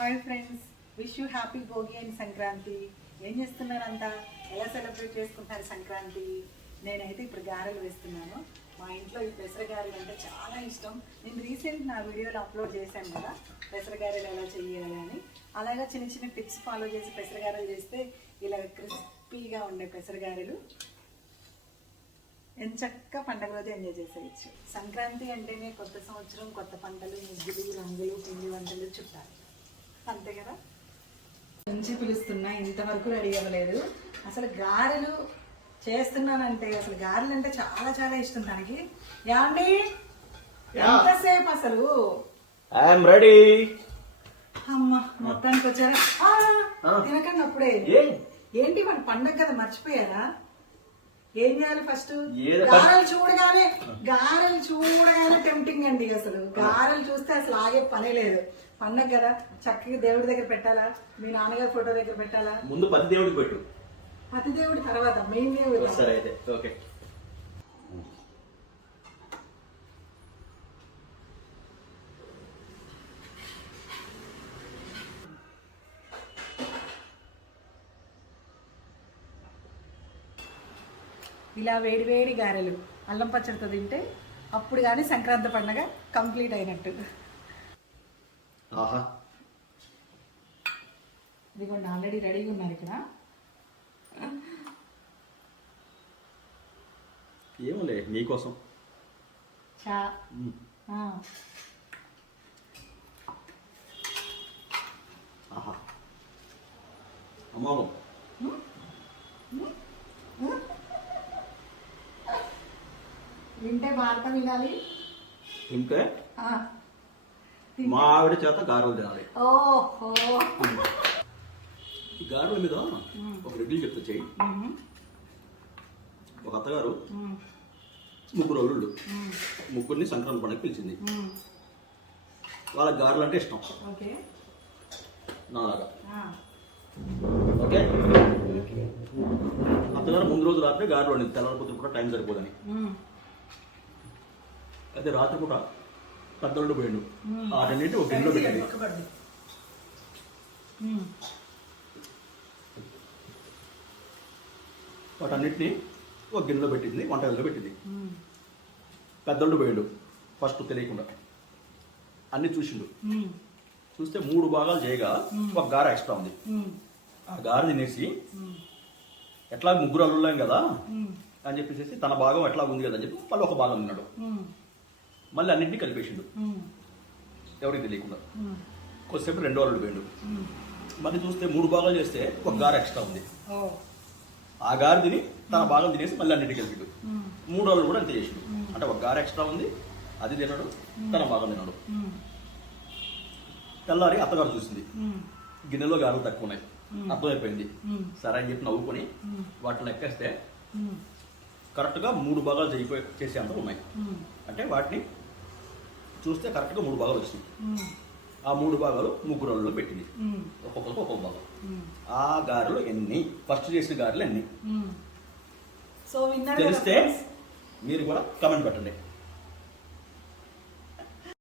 Hi friends, wish you happy Bhogi and Sankranti. ఏం చేస్తున్నారంతా? ఎలా celebrate చేసుకుంటారు సంక్రాంతి? నేనైతే ఇప్పుడు గారెలు వేస్తున్నాను. మా ఇంట్లో ఈ పెసర గారెలు అంటే చాలా ఇష్టం. నేను రీసెంట్ నా వీడియోలో అప్లోడ్ చేశాను కదా, పెసర గారెలు ఎలా చేయాలి అని. అలాగా చిన్న చిన్న టిప్స్ ఫాలో చేసి పెసర గారెలు చేస్తే ఇలా క్రిస్పీగా ఉండే పెసర గారెలు ఎంచక్క పండగ రోజు ఎంజాయ్ చేసేయచ్చు. సంక్రాంతి అంటేనే కొత్త సంవత్సరం, కొత్త పంటలు, ముగ్గులు, రంగులు, పిండి వంటలు, చుట్టాలు, అంతే కదా. నుంచి పిలుస్తున్నా, ఇంతవరకు రెడీ అవ్వలేదు. అసలు గారెలు చేస్తున్నానంటే, అసలు గారెలు అంటే చాలా చాలా ఇష్టం తనకి. యాండి ఎంతసేపు అసలు? I'm ready. అమ్మ మొత్తానికి వచ్చారా? తినకండి అప్పుడే. ఏంటి మన పండగ కదా, మర్చిపోయారా? ఏం చేయాలి? ఫస్ట్ గారెలు చూడగానే టెంప్టింగ్ అండి. అసలు గారెలు చూస్తే అసలు ఆగే పనే లేదు. పండగ కదా, చక్కగా దేవుడి దగ్గర పెట్టాలా, మీ నాన్నగారి ఫోటో దగ్గర పెట్టాలా. ముందు పతి దేవుడికి పెట్టు, పతి దేవుడి తర్వాత మెయిన్ దేవుడు. సరే అయితే ఓకే. ఇలా వేడి వేడి గారెలు అల్లం పచ్చడితో తింటే అప్పుడు కానీ సంక్రాంతి పండగ కంప్లీట్ అయినట్టు. ఆహా, ఇదిగోండి ఆల్రెడీ రెడీగా ఉన్నారు ఇక్కడ. ఏమోలే నీకోసం. చా ఆహా అమ్మాము. వింటే భారతం వినాలి, తింటే మా ఆవిడ చేత గారెలు తినాలి. ఓహో, ఈ గారెల మీద ఒక రెడ్డి చెప్తా చెయ్యి. ఒక అత్తగారు ముగ్గురు అల్లుళ్ళు, ముగ్గురిని సంక్రాంతి పండుగ పిలిచింది. వాళ్ళకి గారెలు అంటే ఇష్టం, నాలాగా. ఓకే, అత్తగారు ముందు రోజు రాత్రి గారెలు వండింది, తెల్లవారిపోతే కూడా టైం సరిపోదని. అయితే రాత్రిపూట పెద్దోళ్ళు పోయిండు, ఆ రెండింటి ఒక గిన్నెలో పెట్టింది. వాటన్నిటిని ఒక గిన్నెలో పెట్టింది, వంటగదిలో పెట్టింది. పెద్దోళ్ళు పోయిండు, ఫస్ట్ తెలియకుండా అన్ని చూసిండు. చూస్తే 3 భాగాలు చేయగా ఒక గార ఎక్స్ట్రా ఉంది. ఆ గార తినేసి ఎట్లా ముగ్గురు అల్లుళ్ళం కదా అని చెప్పేసి తన భాగం ఎట్లా ఉంది కదా అని చెప్పి మళ్ళీ ఒక భాగం తిన్నాడు. మళ్ళీ అన్నింటినీ కలిపేసిండు ఎవరికి తెలియకుండా. కొద్దిసేపు 2 అల్లుడు పోయిండు, మళ్ళీ చూస్తే 3 భాగాలు చేస్తే ఒక గార ఎక్స్ట్రా ఉంది. ఆ గార తిని తన భాగం తినేసి మళ్ళీ అన్నింటినీ కలిపిండు. 3 అల్లుడు కూడా అంతే చేసిండు. అంటే ఒక గార ఎక్స్ట్రా ఉంది, అది తినడు, తన భాగం తినడు. తెల్లారి అత్తగారు చూసింది, గిన్నెలో గారెలు తక్కువ ఉన్నాయి, అర్థమైపోయింది. సరే అని చెప్పి నవ్వుకొని వాటిని ఎక్కేస్తే కరెక్ట్గా 3 భాగాలు చేసేంత ఉన్నాయి. అంటే వాటిని చూస్తే కరెక్ట్గా 3 భాగాలు వచ్చినాయి. ఆ 3 భాగాలు ముగ్గురు అల్లుల్లో పెట్టింది, ఒక్కొక్కరికి ఒక్కొక్క భాగం. ఆ గారెలు ఎన్ని, ఫస్ట్ చేసిన గారెలు ఎన్ని తెలిస్తే మీరు కూడా కమెంట్ పెట్టండి.